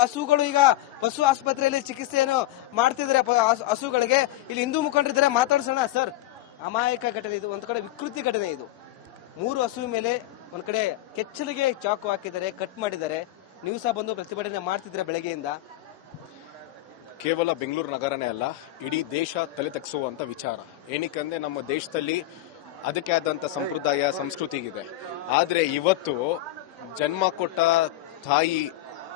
ಹಸುಗಳು ಈಗ ಪಶು ಆಸ್ಪತ್ರೆಯಲ್ಲಿ ಚಿಕಿತ್ಸೆಯನ್ನು ಮಾಡ್ತಿದ್ದಾರೆ ಹಸುಗಳಿಗೆ. ಇಲ್ಲಿ ಹಿಂದೂ ಮುಖಂಡರಿದ್ದಾರೆ, ಮಾತಾಡ್ಸೋಣ. ಸರ್, ಅಮಾಯಕ ಘಟನೆ ಇದು, ಒಂದ್ ಕಡೆ ವಿಕೃತಿ ಘಟನೆ ಇದು. 3 ಹಸು ಮೇಲೆ ಒಂದ್ ಕಡೆ ಕೆಚ್ಚಲಿಗೆ ಚಾಕು ಹಾಕಿದ್ದಾರೆ, ಕಟ್ ಮಾಡಿದ್ದಾರೆ. ನೀವು ಸಹ ಬಂದು ಪ್ರತಿಭಟನೆ ಮಾಡ್ತಿದ್ರೆ ಬೆಳಗ್ಗೆಯಿಂದ. ಕೇವಲ ಬೆಂಗಳೂರು ನಗರನೇ ಅಲ್ಲ, ಇಡೀ ದೇಶ ತಲೆ ತಗ್ಗಿಸುವಂತ ವಿಚಾರ. ಏನಕ್ಕಂದ್ರೆ ನಮ್ಮ ದೇಶದಲ್ಲಿ ಅದಕ್ಕೆ ಆದಂತ ಸಂಪ್ರದಾಯ ಸಂಸ್ಕೃತಿ ಇದೆ. ಆದ್ರೆ ಇವತ್ತು ಜನ್ಮ ಕೊಟ್ಟ ತಾಯಿ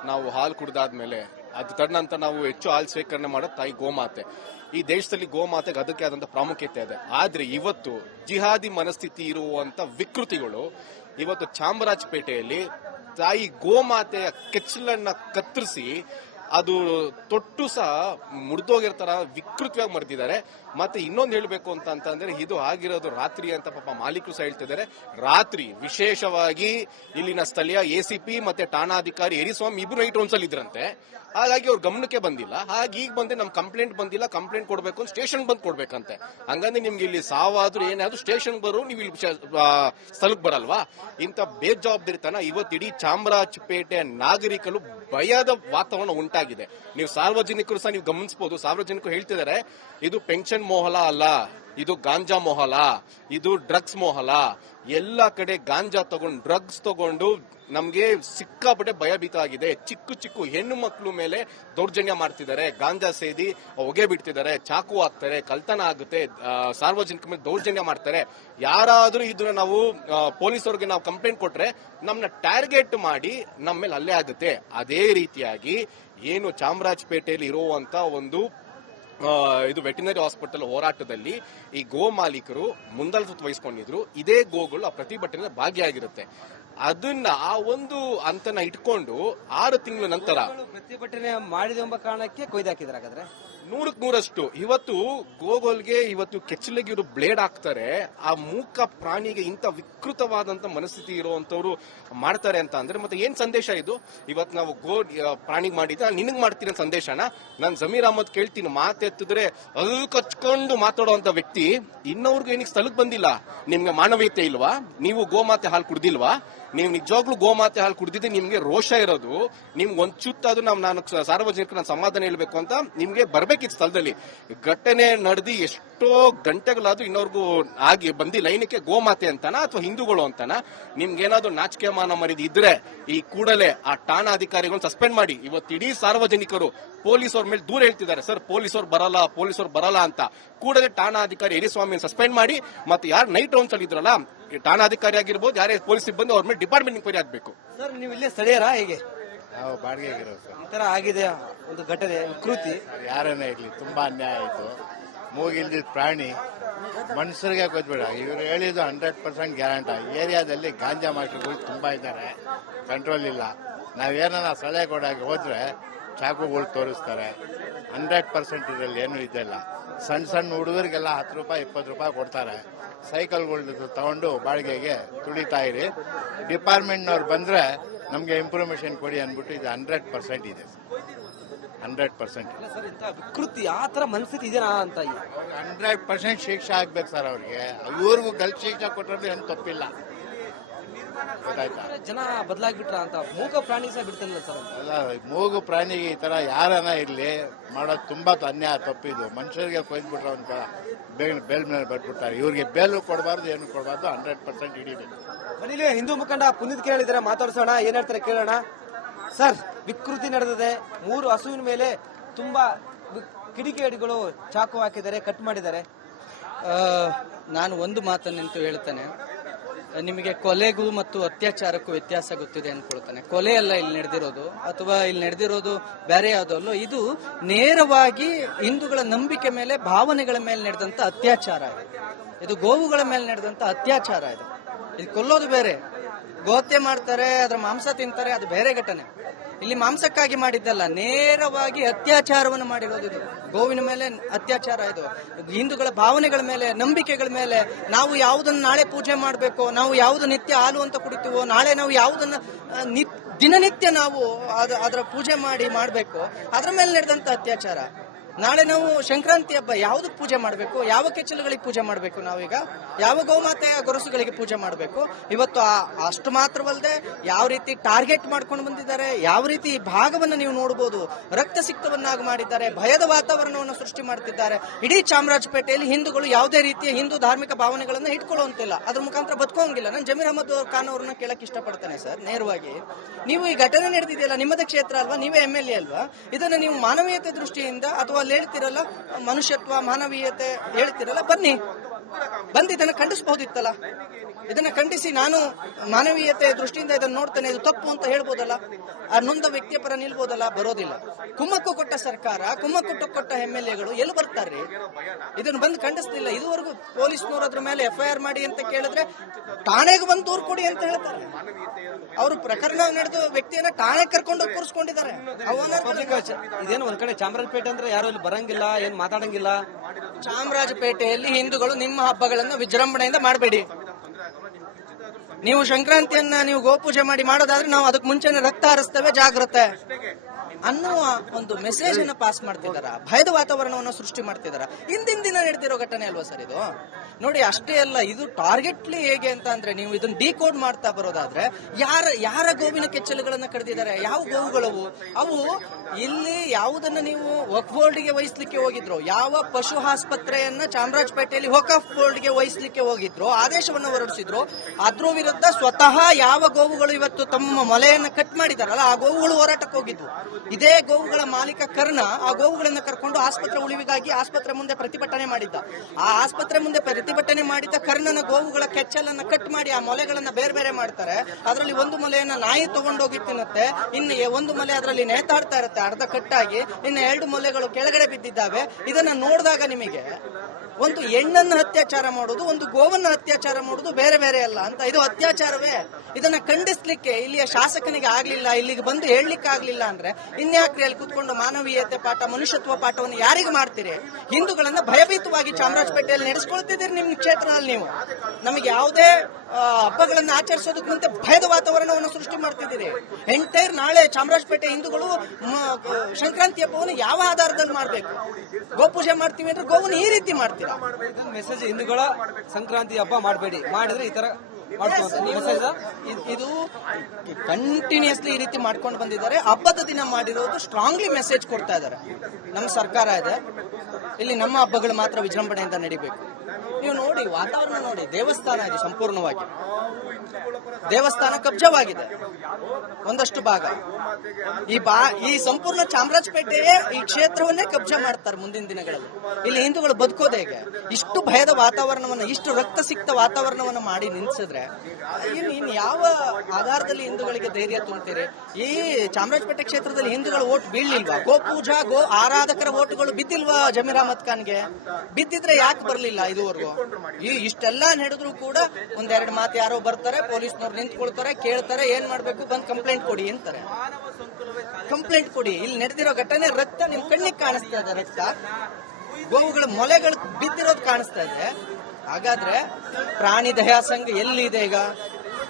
ನಾವು ಹಾಲು ಕುಡ್ದಾದ್ಮೇಲೆ ಅದು ತದನಂತರ ನಾವು ಹೆಚ್ಚು ಹಾಲು ಸ್ವೀಕರಣೆ ಮಾಡೋದು ತಾಯಿ ಗೋಮಾತೆ. ಈ ದೇಶದಲ್ಲಿ ಗೋಮಾತೆಗೆ ಅದಕ್ಕೆ ಆದಂತ ಪ್ರಾಮುಖ್ಯತೆ ಇದೆ. ಆದ್ರೆ ಇವತ್ತು ಜಿಹಾದಿ ಮನಸ್ಥಿತಿ ಇರುವಂತ ವಿಕೃತಿಗಳು ಇವತ್ತು ಚಾಮರಾಜಪೇಟೆಯಲ್ಲಿ ತಾಯಿ ಗೋಮಾತೆಯ ಕೆಚ್ಚಲನ್ನ ಕತ್ತರಿಸಿ ಅದು ತೊಟ್ಟು ಸಹ ಮುರಿದೋಗಿರ್ತಾರ ವಿಕೃತವಾಗಿ ಮರೆದಿದ್ದಾರೆ. ಮತ್ತೆ ಇನ್ನೊಂದು ಹೇಳಬೇಕು ಅಂತಂದ್ರೆ ಇದು ಆಗಿರೋದು ರಾತ್ರಿ ಅಂತ ಪಾಪ ಮಾಲೀಕರು ಸಹ ಹೇಳ್ತಿದ್ದಾರೆ. ರಾತ್ರಿ ವಿಶೇಷವಾಗಿ ಇಲ್ಲಿನ ಸ್ಥಳೀಯ ಎಸಿಪಿ ಮತ್ತೆ ಠಾಣಾಧಿಕಾರಿ ಯರಿಸ್ವಾಮಿ ಇಬ್ರು ನೈಟ್ ರೌಂಡ್ಸ್ ಅಲ್ಲಿ ಇದ್ರಂತೆ. ಹಾಗಾಗಿ ಅವ್ರ ಗಮನಕ್ಕೆ ಬಂದಿಲ್ಲ. ಹಾಗೆ ಈಗ ಬಂದ್ರೆ ನಮ್ ಕಂಪ್ಲೇಂಟ್ ಬಂದಿಲ್ಲ, ಕಂಪ್ಲೇಂಟ್ ಕೊಡ್ಬೇಕು ಅಂತ ಸ್ಟೇಷನ್ ಬಂದ್ ಕೊಡ್ಬೇಕಂತೆ. ಹಂಗಂದ್ರೆ ನಿಮ್ಗೆ ಇಲ್ಲಿ ಸಾವಾದ್ರೂ ಏನಾದ್ರು ಸ್ಟೇಷನ್ ಬರೋ ನೀವು ಇಲ್ಲಿ ಸ್ಥಳಕ್ಕೆ ಬರಲ್ವಾ? ಇಂಥ ಬೇಜವಾಬ್ದಾರಿತನ ಇವತ್ತು ಇಡೀ ಚಾಮರಾಜಪೇಟೆ ನಾಗರಿಕರು ಭಯದ ವಾತಾವರಣ ಉಂಟಾಗಿದೆ. ನೀವು ಸಾರ್ವಜನಿಕರು ಸಹ ನೀವು ಗಮನಿಸಬಹುದು. ಸಾರ್ವಜನಿಕರು ಹೇಳ್ತಿದ್ದಾರೆ ಇದು ಪೆನ್ಷನ್ ಮೊಹಲ ಅಲ್ಲ, ಇದು ಗಾಂಜಾ ಮೊಹಲ, ಇದು ಡ್ರಗ್ಸ್ ಮೊಹಲ. ಎಲ್ಲ ಕಡೆ ಗಾಂಜಾ ತಗೊಂಡು ಡ್ರಗ್ಸ್ ತಗೊಂಡು ನಮ್ಗೆ ಸಿಕ್ಕಾಪಟ್ಟೆ ಭಯಭೀತ ಆಗಿದೆ. ಚಿಕ್ಕ ಹೆಣ್ಣು ಮಕ್ಕಳು ಮೇಲೆ ದೌರ್ಜನ್ಯ ಮಾಡ್ತಿದ್ದಾರೆ, ಗಾಂಜಾ ಸೇದಿ ಹೊಗೆ ಬಿಡ್ತಿದ್ದಾರೆ, ಚಾಕು ಹಾಕ್ತಾರೆ, ಕಳ್ತನ ಆಗುತ್ತೆ, ಸಾರ್ವಜನಿಕ ಮೇಲೆ ದೌರ್ಜನ್ಯ ಮಾಡ್ತಾರೆ. ಯಾರಾದ್ರೂ ಇದನ್ನ ನಾವು ಪೊಲೀಸರಿಗೆ ನಾವು ಕಂಪ್ಲೇಂಟ್ ಕೊಟ್ರೆ ನಮ್ನ ಟಾರ್ಗೆಟ್ ಮಾಡಿ ನಮ್ಮ ಮೇಲೆ ಹಲ್ಲೆ ಆಗುತ್ತೆ. ಅದೇ ರೀತಿಯಾಗಿ ಏನು ಚಾಮರಾಜಪೇಟೆಯಲ್ಲಿ ಇರುವಂತ ಒಂದು ಇದು ವೆಟನರಿ ಹಾಸ್ಪಿಟಲ್ ಹೋರಾಟದಲ್ಲಿ ಈ ಗೋ ಮಾಲೀಕರು ಮುಂದಾಳತ್ವ ವಹಿಸಿಕೊಂಡಿದ್ರು. ಇದೇ ಗೋಗಳು ಆ ಪ್ರತಿಭಟನೆ ಭಾಗಿಯಾಗಿರುತ್ತೆ. ಅದನ್ನ ಆ ಒಂದು ಅಂತನ ಇಟ್ಕೊಂಡು 6 ತಿಂಗಳ ನಂತರ ಪ್ರತಿಭಟನೆ ಮಾಡಿದ ಎಂಬ ಕಾರಣಕ್ಕೆ ಕೊಯ್ದಾಕಿದ್ರೆ ಹಾಗಾದ್ರೆ 100% ಇವತ್ತು ಗೋಗೋಲ್ಗೆ ಇವತ್ತು ಕೆಚ್ಚಲಿಗೆ ಇವರು ಬ್ಲೇಡ್ ಹಾಕ್ತಾರೆ. ಆ ಮೂಕ ಪ್ರಾಣಿಗೆ ಇಂಥ ವಿಕೃತವಾದಂತ ಮನಸ್ಥಿತಿ ಇರುವಂತವ್ರು ಮಾಡ್ತಾರೆ ಅಂತ ಅಂದ್ರೆ ಮತ್ತೆ ಏನ್ ಸಂದೇಶ ಇದು? ಇವತ್ತು ನಾವು ಗೋ ಪ್ರಾಣಿಗೆ ಮಾಡಿದ್ರೆ ನಿನಗ್ ಮಾಡ್ತೀನಿ ಅಂತ ಸಂದೇಶನ? ನಾನು ಜಮೀರ್ ಅಹಮದ್ ಕೇಳ್ತೀನಿ, ಮಾತೆತ್ತಿದ್ರೆ ಅದು ಕಚ್ಕೊಂಡು ಮಾತಾಡುವಂತ ವ್ಯಕ್ತಿ ಇನ್ನವ್ರಿಗೆ ಏನಕ್ಕೆ ಸ್ಥಳಕ್ಕೆ ಬಂದಿಲ್ಲ? ನಿಮ್ಗೆ ಮಾನವೀಯತೆ ಇಲ್ವಾ? ನೀವು ಗೋಮಾತೆ ಹಾಲು ಕುಡ್ದಿಲ್ವಾ? ನೀವು ನಿಜವಾಗ್ಲೂ ಗೋಮಾತೆ ಹಾಲು ಕುಡಿದಿದ್ರೆ ನಿಮ್ಗೆ ರೋಷ ಇರೋದು. ನಿಮ್ಗೆ ಒಂದ್ ಚುತ್ತಾದ್ರು ನಾನು ಸಾರ್ವಜನಿಕರು ನಾನು ಸಮಾಧಾನ ಹೇಳ್ಬೇಕು ಅಂತ ನಿಮ್ಗೆ ಬರ್ಬೇಕಿತ್ತು ಸ್ಥಳದಲ್ಲಿ. ಘಟನೆ ನಡೆದಿ ಎಷ್ಟೋ ಗಂಟೆಗಳಾದ್ರೂ ಇನ್ನವ್ರಿಗೂ ಆಗಿ ಬಂದಿಲ್ಲ. ಏನಕ್ಕೆ? ಗೋಮಾತೆ ಅಂತಾನ ಅಥವಾ ಹಿಂದೂಗಳು ಅಂತಾನ? ನಿಮ್ಗೇನಾದ್ರು ನಾಚಿಕೆ ಮಾನ ಮರಿದು ಇದ್ರೆ ಈ ಕೂಡಲೇ ಆ ಠಾಣಾಧಿಕಾರಿಗಳನ್ನ ಸಸ್ಪೆಂಡ್ ಮಾಡಿ. ಇವತ್ತು ಇಡೀ ಸಾರ್ವಜನಿಕರು ಪೊಲೀಸವ್ರ ಮೇಲೆ ದೂರ ಹೇಳ್ತಿದ್ದಾರೆ, ಸರ್ ಪೊಲೀಸರು ಬರಲ್ಲ ಅಂತ. ಕೂಡಲೇ ಠಾಣಾಧಿಕಾರಿ ಯರಿಸ್ವಾಮಿ ಸಸ್ಪೆಂಡ್ ಮಾಡಿ ಮತ್ತೆ ಯಾರು ನೈಟ್ ರೌಂಡ್ಸ್ ಅಲ್ಲಿ ಇದ್ರಲ್ಲ ಠಾಣಾಧಿಕಾರಿ ಆಗಿರ್ಬೋದು, ಯಾರೇ ಪೊಲೀಸ್ ಸಿಬ್ಬಂದಿ ಅವ್ರ ಮೇಲೆ ಡಿಪಾರ್ಟ್ಮೆಂಟ್ ಇನ್ಕ್ವೈರಿ ಆಗ್ಬೇಕು. ಸರ್, ನೀವು ಇಲ್ಲೇ ಸ್ಥಳೀಯರಾ? ಹೇಗೆ ನಾವು ಬಾಡಿಗೆ ಈ ತರ ಆಗಿದೆ ಒಂದು ಘಟನೆ ವಿಕೃತಿ? ಯಾರನ್ನೇ ಇರ್ಲಿ ತುಂಬಾ ಅನ್ಯಾಯ ಆಯ್ತು. ಮೂಗಿಲ್ದಿದ್ ಪ್ರಾಣಿ ಮನುಷ್ಯರಿಗೆ ಕೊದ್ಬೇಡ. ಇವರು ಹೇಳಿದ್ದು 100% ಗ್ಯಾರಂಟಿ. ಏರಿಯಾದಲ್ಲಿ ಗಾಂಜಾ ಮಾಸ್ಟರ್ಗಳು ತುಂಬಾ ಇದ್ದಾರೆ, ಕಂಟ್ರೋಲ್ ಇಲ್ಲ. ನಾವೇನ ಸಲಹೆ ಕೊಡಾಗಿ ಹೋದ್ರೆ ಚಾಕುಗಳು ತೋರಿಸ್ತಾರೆ. 100% ಇದರಲ್ಲಿ ಏನು ಇದೆಲ್ಲ. ಸಣ್ಣ ಹುಡುಗರಿಗೆಲ್ಲ 10 ರೂಪಾಯಿ 20 ರೂಪಾಯಿ ಕೊಡ್ತಾರೆ. ಸೈಕಲ್ಗಳು ತಗೊಂಡು ಬಾಡಿಗೆಗೆ ತುಳಿತಾ ಇರಿ. ಡಿಪಾರ್ಟ್ಮೆಂಟ್ನವ್ರು ಬಂದ್ರೆ ನಮ್ಗೆ ಇನ್ಫಾರ್ಮೇಶನ್ ಕೊಡಿ ಅಂದ್ಬಿಟ್ಟು ಇದು 100% ಇದೆ. 100% ವಿಕೃತಿ ಆ ತರ ಮನಸ್ಥಿತಿ ಇದೆಯಾ ಅಂತ 100% ಶಿಕ್ಷೆ ಆಗ್ಬೇಕು ಸರ್ ಅವ್ರಿಗೆ. ಇವ್ರಿಗೂ ಗಲ್ಫ್ ಶಿಕ್ಷೆ ಕೊಟ್ಟರೆ ಏನು ತಪ್ಪಿಲ್ಲ. ಗೊತ್ತಾಯ್ತಾ? ಜನ ಬದಲಾಗ್ಬಿಟ್ರ ಅಂತ. ಮೂಕ ಪ್ರಾಣಿ ಸಹ ಬಿಡ್ತಿಲ್ಲ ಸರ್. ಅಲ್ಲ, ಮೂಗು ಪ್ರಾಣಿಗೆ ಈ ತರ ಯಾರನ ಇರ್ಲಿ ಮಾಡೋದು ತುಂಬಾ ಅನ್ಯಾಯ, ತಪ್ಪಿದು. ಮನುಷ್ಯರಿಗೆ ಕೊಯ್ದ್ಬಿಟ್ರೆ ಒಂದ್ ಬೇಲ್ ಮೇಲೆ ಬರ್ಬಿಡ್ತಾರೆ. ಇವ್ರಿಗೆ ಬೇಲು ಕೊಡಬಾರ್ದು, ಏನು ಕೊಡಬಾರ್ದು. 100% ಹಿಡಿಬೇಕು. ಮನೇಲಿ ಹಿಂದೂ ಮುಖಂಡ ಪುನೀತ್ ಕೇಳಿದ್ರೆ ಮಾತಾಡ್ಸೋಣ, ಏನ್ ಹೇಳ್ತಾರೆ ಕೇಳೋಣ. ಸರ್, ವಿಕೃತಿ ನಡೆದಿದೆ. 3 ಹಸುವಿನ ಮೇಲೆ ತುಂಬಾ ಕಿಡಿಗೇಡಿಗಳು ಚಾಕು ಹಾಕಿದ್ದಾರೆ, ಕಟ್ ಮಾಡಿದ್ದಾರೆ. ನಾನು ಒಂದು ಮಾತನ್ನಂತೂ ಹೇಳ್ತೇನೆ, ನಿಮಗೆ ಕೊಲೆಗೂ ಮತ್ತು ಅತ್ಯಾಚಾರಕ್ಕೂ ವ್ಯತ್ಯಾಸ ಗೊತ್ತಿದೆ ಅನ್ಕೊಳ್ತಾನೆ. ಕೊಲೆ ಅಲ್ಲ ಇಲ್ಲಿ ನಡೆದಿರೋದು, ಅಥವಾ ಇಲ್ಲಿ ನಡೆದಿರೋದು ಬೇರೆ ಯಾವುದಲ್ಲೋ. ಇದು ನೇರವಾಗಿ ಹಿಂದೂಗಳ ನಂಬಿಕೆ ಮೇಲೆ, ಭಾವನೆಗಳ ಮೇಲೆ ನಡೆದಂತ ಅತ್ಯಾಚಾರ. ಇದು ಗೋವುಗಳ ಮೇಲೆ ನಡೆದಂತ ಅತ್ಯಾಚಾರ. ಇದು ಕೊಲ್ಲೋದು ಬೇರೆ, ಗೋಹತ್ಯೆ ಮಾಡ್ತಾರೆ, ಅದರ ಮಾಂಸ ತಿಂತಾರೆ, ಅದು ಬೇರೆ ಘಟನೆ. ಇಲ್ಲಿ ಮಾಂಸಕ್ಕಾಗಿ ಮಾಡಿದ್ದಲ್ಲ, ನೇರವಾಗಿ ಅತ್ಯಾಚಾರವನ್ನು ಮಾಡಿರೋದು. ಇದು ಗೋವಿನ ಮೇಲೆ ಅತ್ಯಾಚಾರ. ಇದು ಹಿಂದೂಗಳ ಭಾವನೆಗಳ ಮೇಲೆ, ನಂಬಿಕೆಗಳ ಮೇಲೆ. ನಾವು ಯಾವುದನ್ನು ನಾಳೆ ಪೂಜೆ ಮಾಡಬೇಕು, ನಾವು ಯಾವುದು ನಿತ್ಯ ಹಾಲು ಅಂತ ಕುಡಿತೀವೋ, ನಾಳೆ ನಾವು ಯಾವುದನ್ನ ದಿನನಿತ್ಯ ನಾವು ಅದರ ಪೂಜೆ ಮಾಡಬೇಕು, ಅದರ ಮೇಲೆ ನಡೆದಂತ ಅತ್ಯಾಚಾರ. ನಾಳೆ ನಾವು ಸಂಕ್ರಾಂತಿ ಹಬ್ಬ ಯಾವ್ದಕ್ ಪೂಜೆ ಮಾಡಬೇಕು, ಯಾವ ಕೆಚ್ಚಲುಗಳಿಗೆ ಪೂಜೆ ಮಾಡಬೇಕು, ನಾವೀಗ ಯಾವ ಗೋಮಾತೆಯ ಗೊರಸುಗಳಿಗೆ ಪೂಜೆ ಮಾಡಬೇಕು. ಇವತ್ತು ಅಷ್ಟು ಮಾತ್ರವಲ್ಲದೆ ಯಾವ ರೀತಿ ಟಾರ್ಗೆಟ್ ಮಾಡ್ಕೊಂಡು ಬಂದಿದ್ದಾರೆ, ಯಾವ ರೀತಿ ಈ ಭಾಗವನ್ನು ನೀವು ನೋಡಬಹುದು, ರಕ್ತ ಸಿಕ್ತವನ್ನಾಗಿ ಮಾಡಿದ್ದಾರೆ, ಭಯದ ವಾತಾವರಣವನ್ನು ಸೃಷ್ಟಿ ಮಾಡ್ತಿದ್ದಾರೆ. ಇಡೀ ಚಾಮರಾಜಪೇಟೆಯಲ್ಲಿ ಹಿಂದೂಗಳು ಯಾವುದೇ ರೀತಿಯ ಹಿಂದೂ ಧಾರ್ಮಿಕ ಭಾವನೆಗಳನ್ನ ಇಟ್ಕೊಳ್ಳುವಂತಿಲ್ಲ, ಅದ್ರ ಮುಖಾಂತರ ಬದುಕೋಂಗಿಲ್ಲ. ನಾನು ಜಮೀರ್ ಅಹಮದ್ ಖಾನ್ ಅವ್ರನ್ನ ಕೇಳಕ್ ಇಷ್ಟಪಡ್ತೇನೆ ಸರ್, ನೇರವಾಗಿ ನೀವು ಈ ಘಟನೆ ನಡೆದಿದೆಯಲ್ಲ, ನಿಮ್ಮದೇ ಕ್ಷೇತ್ರ ಅಲ್ವಾ, ನೀವೇ MLA ಅಲ್ವಾ, ಇದನ್ನ ನೀವು ಮಾನವೀಯತೆ ದೃಷ್ಟಿಯಿಂದ ಅಥವಾ ಅಲ್ಲಿ ಹೇಳ್ತಿರಲ್ಲ ಮನುಷ್ಯತ್ವ ಮಾನವೀಯತೆ ಹೇಳ್ತಿರಲ್ಲ, ಬಂದು ಇದನ್ನ ಖಂಡಿಸಬಹುದಿತ್ತಲ್ಲ. ಇದನ್ನ ಖಂಡಿಸಿ ನಾನು ಮಾನವೀಯತೆ ದೃಷ್ಟಿಯಿಂದ ಇದನ್ನ ನೋಡ್ತೇನೆ, ಇದು ತಪ್ಪು ಅಂತ ಹೇಳ್ಬೋದಲ್ಲ, ಆ ನೊಂದ ವ್ಯಕ್ತಿಯ ಪರ ನಿಲ್ಬೋದಲ್ಲ. ಬರೋದಿಲ್ಲ. ಕುಮ್ಮಕ್ಕು ಕೊಟ್ಟ ಸರ್ಕಾರ, ಕುಮ್ಮಕ್ಕು ಕೊಟ್ಟ MLAಗಳು ಎಲ್ಲಿ ಬರ್ತಾರ್ರಿ? ಇದನ್ನು ಬಂದು ಖಂಡಿಸ್ಲಿಲ್ಲ. ಇದುವರೆಗೂ ಪೊಲೀಸ್ನವರು ಅದ್ರ ಮೇಲೆ FIR ಮಾಡಿ ಅಂತ ಕೇಳಿದ್ರೆ ಠಾಣೆಗೆ ಬಂದು ದೂರು ಕೊಡಿ ಅಂತ ಹೇಳ್ತಾರೆ. ಅವರು ಪ್ರಕರಣ ನಡೆದ ವ್ಯಕ್ತಿಯನ್ನ ಠಾಣೆಗೆ ಕರ್ಕೊಂಡು ಕೂರಿಸ್ಕೊಂಡಿದ್ದಾರೆ. ಇದೇನು ಒಂದ್ ಕಡೆ ಚಾಮರಾಜಪೇಟೆ ಅಂದ್ರೆ ಯಾರು ಇಲ್ಲಿ ಬರಂಗಿಲ್ಲ, ಏನ್ ಮಾತಾಡಂಗಿಲ್ಲ. ಚಾಮರಾಜಪೇಟೆಯಲ್ಲಿ ಹಿಂದೂಗಳು ನಿಮ್ಮ ಹಬ್ಬಗಳನ್ನ ವಿಜೃಂಭಣೆಯಿಂದ ಮಾಡಬೇಡಿ. ನೀವು ಸಂಕ್ರಾಂತಿಯನ್ನ ನೀವು ಗೋಪೂಜೆ ಮಾಡೋದಾದ್ರೆ ನಾವು ಅದಕ್ಕೆ ಮುಂಚೆನೆ ರಕ್ತ ಹರಿಸ್ತೇವೆ, ಜಾಗ್ರತೆ ಅನ್ನುವ ಒಂದು ಮೆಸೇಜ್ ಅನ್ನ ಪಾಸ್ ಮಾಡ್ತಿದಾರ, ಭಯದ ವಾತಾವರಣವನ್ನು ಸೃಷ್ಟಿ ಮಾಡ್ತಿದಾರ. ಹಿಂದಿನ ದಿನ ನಡೆದಿರೋ ಘಟನೆ ಅಲ್ವಾ ಸರ್ ಇದು? ನೋಡಿ, ಅಷ್ಟೇ ಅಲ್ಲ, ಇದು ಟಾರ್ಗೆಟ್ಲಿ ಹೇಗೆ ಅಂತ ಅಂದ್ರೆ, ನೀವು ಇದನ್ನ ಡಿಕೋಡ್ ಮಾಡ್ತಾ ಬರೋದಾದ್ರೆ, ಯಾರ ಗೋವಿನ ಕೆಚ್ಚಲುಗಳನ್ನ ಕಡಿದಿದ್ದಾರೆ, ಯಾವ ಗೋವುಗಳವು ಅವು, ಇಲ್ಲಿ ಯಾವುದನ್ನ ನೀವು ವಕ್ಫ್ ಬೋರ್ಡ್ಗೆ ವಹಿಸ್ಲಿಕ್ಕೆ ಹೋಗಿದ್ರು, ಯಾವ ಪಶು ಆಸ್ಪತ್ರೆಯನ್ನ ಚಾಮರಾಜಪೇಟೆಯಲ್ಲಿ ವಕ್ಫ್ ಬೋರ್ಡ್ಗೆ ವಹಿಸ್ಲಿಕ್ಕೆ ಹೋಗಿದ್ರು, ಆದೇಶವನ್ನು ಹೊರಡಿಸಿದ್ರು, ಅದ್ರ ವಿರುದ್ಧ ಸ್ವತಃ ಯಾವ ಗೋವುಗಳು ಇವತ್ತು ತಮ್ಮ ಮೊಲೆಯನ್ನ ಕಟ್ ಮಾಡಿದಾರಲ್ಲ ಆ ಗೋವುಗಳು ಹೋರಾಟಕ್ಕೆ ಹೋಗಿದ್ವು. ಇದೇ ಗೋವುಗಳ ಮಾಲೀಕ ಕರ್ಣ ಆ ಗೋವುಗಳನ್ನ ಕರ್ಕೊಂಡು ಆಸ್ಪತ್ರೆ ಉಳಿವಿಗಾಗಿ ಆಸ್ಪತ್ರೆ ಮುಂದೆ ಪ್ರತಿಭಟನೆ ಮಾಡಿದ್ದ. ಆ ಆಸ್ಪತ್ರೆ ಮುಂದೆ ಪ್ರತಿಭಟನೆ ಮಾಡಿದ್ದ ಕರ್ಣನ ಗೋವುಗಳ ಕೆಚ್ಚಲನ್ನ ಕಟ್ ಮಾಡಿ ಆ ಮೊಲೆಗಳನ್ನ ಬೇರೆ ಬೇರೆ ಮಾಡ್ತಾರೆ. ಅದರಲ್ಲಿ ಒಂದು ಮೊಲೆಯನ್ನ ನಾಯಿ ತಗೊಂಡೋಗಿ ತಿನ್ನುತ್ತೆ, ಇನ್ನು ಒಂದು ಮೊಲೆ ಅದರಲ್ಲಿ ನೇತಾಡ್ತಾ ಇರುತ್ತೆ ಅರ್ಧ ಕಟ್ಟಾಗಿ, ಇನ್ನು 2 ಮೊಲೆಗಳು ಕೆಳಗಡೆ ಬಿದ್ದಿದ್ದಾವೆ. ಇದನ್ನ ನೋಡಿದಾಗ ನಿಮಗೆ ಒಂದು ಹೆಣ್ಣನ್ನು ಅತ್ಯಾಚಾರ ಮಾಡೋದು, ಒಂದು ಗೋವನ್ನು ಅತ್ಯಾಚಾರ ಮಾಡೋದು ಬೇರೆ ಬೇರೆ ಅಲ್ಲ ಅಂತ. ಇದು ಅತ್ಯಾಚಾರವೇ. ಇದನ್ನ ಖಂಡಿಸ್ಲಿಕ್ಕೆ ಇಲ್ಲಿಯ ಶಾಸಕನಿಗೆ ಆಗ್ಲಿಲ್ಲ, ಇಲ್ಲಿಗೆ ಬಂದು ಹೇಳಲಿಕ್ಕೆ ಆಗ್ಲಿಲ್ಲ ಅಂದ್ರೆ ಇನ್ಯಾಕ್ರಿ ಅಲ್ಲಿ ಕುತ್ಕೊಂಡು ಮಾನವೀಯತೆ ಪಾಠ, ಮನುಷ್ಯತ್ವ ಪಾಠವನ್ನು ಯಾರಿಗೆ ಮಾಡ್ತೀರಿ? ಹಿಂದೂಗಳನ್ನ ಭಯಭೀತವಾಗಿ ಚಾಮರಾಜಪೇಟೆಯಲ್ಲಿ ನಡೆಸ್ಕೊಳ್ತಿದ್ದೀರಿ ನಿಮ್ಮ ಕ್ಷೇತ್ರದಲ್ಲಿ. ನೀವು ನಮಗೆ ಯಾವುದೇ ಹಬ್ಬಗಳನ್ನ ಆಚರಿಸೋದಕ್ಕೆ ಮುಂದೆ ಭಯದ ವಾತಾವರಣವನ್ನು ಸೃಷ್ಟಿ ಮಾಡ್ತಿದ್ದೀರಿ. ಎಂಟೈರ್ ನಾಳೆ ಚಾಮರಾಜಪೇಟೆ ಹಿಂದೂಗಳು ಸಂಕ್ರಾಂತಿ ಹಬ್ಬವನ್ನು ಯಾವ ಆಧಾರದಲ್ಲಿ ಮಾಡ್ಬೇಕು? ಗೋಪೂಜೆ ಮಾಡ್ತೀವಿ ಅಂದ್ರೆ ಗೋವನ್ನು ಈ ರೀತಿ ಮಾಡ್ತೀರಾ? ಮೆಸೇಜ್ ಹಿಂದೂಗಳ ಸಂಕ್ರಾಂತಿ ಹಬ್ಬ ಮಾಡಬೇಡಿ, ಮಾಡಿದ್ರೆ ಈ ತರ ಇದು ಕಂಟಿನ್ಯೂಸ್ಲಿ ಈ ರೀತಿ ಮಾಡ್ಕೊಂಡು ಬಂದಿದ್ದಾರೆ. ಹಬ್ಬದ ದಿನ ಮಾಡಿರೋದು ಸ್ಟ್ರಾಂಗ್ಲಿ ಮೆಸೇಜ್ ಕೊಡ್ತಾ ಇದ್ದಾರೆ. ನಮ್ಮ ಸರ್ಕಾರ ಇದೆ, ಇಲ್ಲಿ ನಮ್ಮ ಹಬ್ಬಗಳು ಮಾತ್ರ ವಿಜೃಂಭಣೆಯಿಂದ ನಡಿಬೇಕು. ನೀವು ನೋಡಿ, ವಾತಾವರಣ ನೋಡಿ, ದೇವಸ್ಥಾನ ಇದು ಸಂಪೂರ್ಣವಾಗಿ ದೇವಸ್ಥಾನ ಕಬ್ಜವಾಗಿದೆ. ಒಂದಷ್ಟು ಭಾಗ ಈ ಸಂಪೂರ್ಣ ಚಾಮರಾಜಪೇಟೆಯೇ ಈ ಕ್ಷೇತ್ರವನ್ನೇ ಕಬ್ಜಾ ಮಾಡ್ತಾರೆ ಮುಂದಿನ ದಿನಗಳಲ್ಲಿ. ಇಲ್ಲಿ ಹಿಂದೂಗಳು ಬದುಕೋದು ಹೇಗೆ? ಇಷ್ಟು ಭಯದ ವಾತಾವರಣವನ್ನ, ಇಷ್ಟು ರಕ್ತ ಸಿಕ್ತ ವಾತಾವರಣವನ್ನ ಮಾಡಿ ನಿಲ್ಸಿದ್ರೆ ಇನ್ ಯಾವ ಆಧಾರದಲ್ಲಿ ಹಿಂದೂಗಳಿಗೆ ಧೈರ್ಯ ತುಂಬ್ತೀರಿ? ಈ ಚಾಮರಾಜಪೇಟೆ ಕ್ಷೇತ್ರದಲ್ಲಿ ಹಿಂದೂಗಳು ಓಟ್ ಬೀಳ್ಲಿಲ್ವಾ? ಗೋ ಪೂಜಾ, ಗೋ ಆರಾಧಕರ ಓಟುಗಳು ಬಿದ್ದಿಲ್ವಾ ಜಮೀರ್ ಅಹಮದ್ ಖಾನ್ಗೆ? ಬಿದ್ದಿದ್ರೆ ಯಾಕೆ ಬರ್ಲಿಲ್ಲ ಇದುವರೆಗೂ? ಇಷ್ಟೆಲ್ಲ ನಡೆದ್ರು ಕೂಡ ಒಂದೆರಡು ಮಾತು ಯಾರೋ ಬರ್ತಾರೆ, ಪೊಲೀಸ್ನವ್ರು ನಿಂತ್ಕೊಳ್ತಾರೆ, ಕೇಳ್ತಾರೆ, ಏನ್ ಮಾಡ್ಬೇಕು, ಬಂದ್ ಕಂಪ್ಲೇಂಟ್ ಕೊಡಿ ಅಂತಾರೆ. ಕಂಪ್ಲೇಂಟ್ ಕೊಡಿ. ಇಲ್ಲಿ ನಡೆದಿರೋ ಘಟನೆ ರಕ್ತ ನಿಮ್ ಕಣ್ಣಿಗೆ ಕಾಣಿಸ್ತಾ ಇದೆ, ರಕ್ತ ಗೋವುಗಳ ಮೊಲೆಗಳು ಬಿದ್ದಿರೋದು ಕಾಣಿಸ್ತಾ ಇದೆ. ಹಾಗಾದ್ರೆ ಪ್ರಾಣಿ ದಯಾ ಸಂಘ ಎಲ್ಲಿದೆ ಈಗ?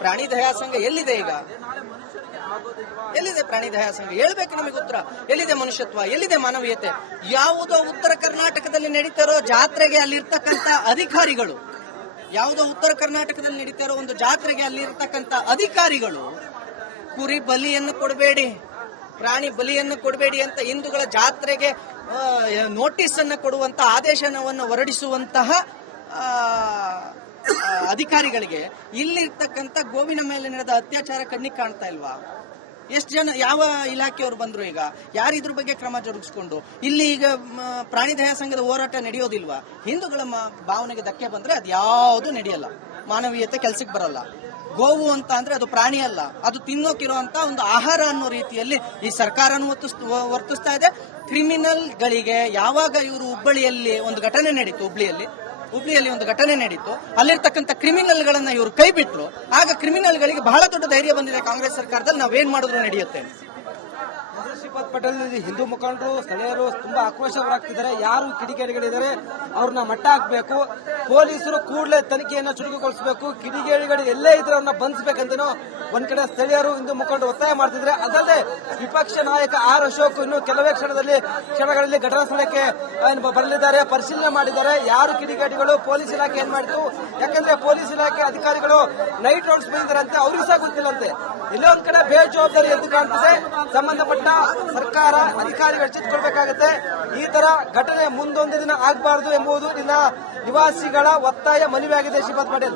ಪ್ರಾಣಿ ದಯಾ ಸಂಘ ಎಲ್ಲಿದೆ ಈಗ? ಎಲ್ಲಿದೆ ಪ್ರಾಣಿ ದಯಾ ಸಂಘ? ಹೇಳ್ಬೇಕು ನಮಗೆ ಉತ್ತರ. ಎಲ್ಲಿದೆ ಮನುಷ್ಯತ್ವ? ಎಲ್ಲಿದೆ ಮಾನವೀಯತೆ? ಯಾವುದೋ ಉತ್ತರ ಕರ್ನಾಟಕದಲ್ಲಿ ನಡೀತಾರೋ ಜಾತ್ರೆಗೆ ಅಲ್ಲಿರ್ತಕ್ಕಂಥ ಅಧಿಕಾರಿಗಳು, ಯಾವುದೋ ಉತ್ತರ ಕರ್ನಾಟಕದಲ್ಲಿ ನಡೀತಾರೋ ಒಂದು ಜಾತ್ರೆಗೆ ಅಲ್ಲಿರ್ತಕ್ಕಂಥ ಅಧಿಕಾರಿಗಳು ಕುರಿ ಬಲಿಯನ್ನು ಕೊಡಬೇಡಿ, ಪ್ರಾಣಿ ಬಲಿಯನ್ನು ಕೊಡಬೇಡಿ ಅಂತ ಹಿಂದೂಗಳ ಜಾತ್ರೆಗೆ ನೋಟಿಸ್ ಅನ್ನು ಕೊಡುವಂತ ಆದೇಶವನ್ನು ಹೊರಡಿಸುವಂತಹ ಅಧಿಕಾರಿಗಳಿಗೆ ಇಲ್ಲಿರ್ತಕ್ಕಂಥ ಗೋವಿನ ಮೇಲೆ ನಡೆದ ಅತ್ಯಾಚಾರ ಕಣ್ಣಿಗೆ ಕಾಣ್ತಾ ಇಲ್ವಾ? ಎಷ್ಟು ಜನ, ಯಾವ ಇಲಾಖೆಯವರು ಬಂದ್ರು? ಈಗ ಯಾರು ಇದ್ರ ಬಗ್ಗೆ ಕ್ರಮ ಜರುಗಿಸ್ಕೊಂಡು? ಇಲ್ಲಿ ಈಗ ಪ್ರಾಣಿ ದಯಾ ಸಂಘದ ಹೋರಾಟ ನಡೆಯೋದಿಲ್ವಾ? ಹಿಂದೂಗಳ ಭಾವನೆಗೆ ಧಕ್ಕೆ ಬಂದ್ರೆ ಅದು ಯಾವುದು ನಡೆಯಲ್ಲ, ಮಾನವೀಯತೆ ಕೆಲ್ಸಕ್ಕೆ ಬರಲ್ಲ. ಗೋವು ಅಂತ ಅಂದ್ರೆ ಅದು ಪ್ರಾಣಿ ಅಲ್ಲ, ಅದು ತಿನ್ನೋಕಿರುವಂತ ಒಂದು ಆಹಾರ ಅನ್ನೋ ರೀತಿಯಲ್ಲಿ ಈ ಸರ್ಕಾರನೂ ವರ್ತಿಸ್ತಾ ಇದೆ. ಕ್ರಿಮಿನಲ್ಗಳಿಗೆ ಯಾವಾಗ ಇವರು ಹುಬ್ಬಳ್ಳಿಯಲ್ಲಿ ಒಂದು ಘಟನೆ ನಡೀತು, ಹುಬ್ಳಿಯಲ್ಲಿ ಒಂದು ಘಟನೆ ನಡೀತು, ಅಲ್ಲಿರ್ತಕ್ಕಂಥ ಕ್ರಿಮಿನಲ್ಗಳನ್ನ ಇವರು ಕೈ ಬಿಟ್ರು. ಆಗ ಕ್ರಿಮಿನಲ್ಗಳಿಗೆ ಬಹಳ ದೊಡ್ಡ ಧೈರ್ಯ ಬಂದಿದೆ ಕಾಂಗ್ರೆಸ್ ಸರ್ಕಾರದಲ್ಲಿ, ನಾವೇನ್ ಮಾಡಿದ್ರು ನಡೆಯುತ್ತೆ. ಶ್ರೀಪಾದ್ ಪಟೇಲ್ ಹಿಂದೂ ಮುಖಂಡರು ಸ್ಥಳೀಯರು ತುಂಬಾ ಆಕ್ರೋಶ ಹೊರಾಗ್ತಿದ್ದಾರೆ. ಯಾರು ಕಿಡಿಗೇಡಿಗಳಿದ್ದಾರೆ ಅವ್ರನ್ನ ಮಟ್ಟ ಹಾಕಬೇಕು, ಪೊಲೀಸರು ಕೂಡಲೇ ತನಿಖೆಯನ್ನ ಚುರುಕುಗೊಳಿಸಬೇಕು, ಕಿಡಿಗೇಡಿಗಳು ಎಲ್ಲೇ ಇದ್ರೆ ಅವ್ರನ್ನ ಬಂಧಿಸಬೇಕಂತನೂ ಒಂದ್ ಕಡೆ ಸ್ಥಳೀಯರು ಹಿಂದೂ ಮುಖಂಡರು ಒತ್ತಾಯ ಮಾಡ್ತಿದ್ರೆ, ಅದಲ್ಲದೆ ವಿಪಕ್ಷ ನಾಯಕ ಆರ್ ಅಶೋಕ್ ಇನ್ನು ಕೆಲವೇ ಕ್ಷಣಗಳಲ್ಲಿ ಘಟನಾ ಸ್ಥಳಕ್ಕೆ ಬರಲಿದ್ದಾರೆ, ಪರಿಶೀಲನೆ ಮಾಡಿದ್ದಾರೆ. ಯಾರು ಕಿಡಿಗೇಡಿಗಳು, ಪೊಲೀಸ್ ಇಲಾಖೆ ಏನ್ ಮಾಡಿತು, ಯಾಕಂದ್ರೆ ಪೊಲೀಸ್ ಇಲಾಖೆ ಅಧಿಕಾರಿಗಳು ನೈಟ್ ರೌಂಡ್ಸ್ ಬಂದಿದ್ದಾರಂತೆ, ಅವ್ರಿಗೂ ಸಹ ಗೊತ್ತಿಲ್ಲಂತೆ. ಇಲ್ಲೇ ಒಂದ್ ಕಡೆ ಬೇಜವಾಬ್ದಾರಿ ಎದ್ದು ಕಾಣ್ತಿದೆ. ಸಂಬಂಧಪಟ್ಟ ಸರ್ಕಾರ ಅಧಿಕಾರಿಗಳು ಎಚ್ಚೆತ್ತುಕೊಳ್ಬೇಕಾಗುತ್ತೆ. ಈ ತರ ಘಟನೆ ಮುಂದೊಂದು ದಿನ ಆಗಬಾರದು ಎಂಬುದು ಇಲ್ಲಿನ ನಿವಾಸಿಗಳ ಒತ್ತಾಯ, ಮನವಿಯಾಗಿದೆ. ಶ್ರೀಪಾದ್ ಪಟೇಲ್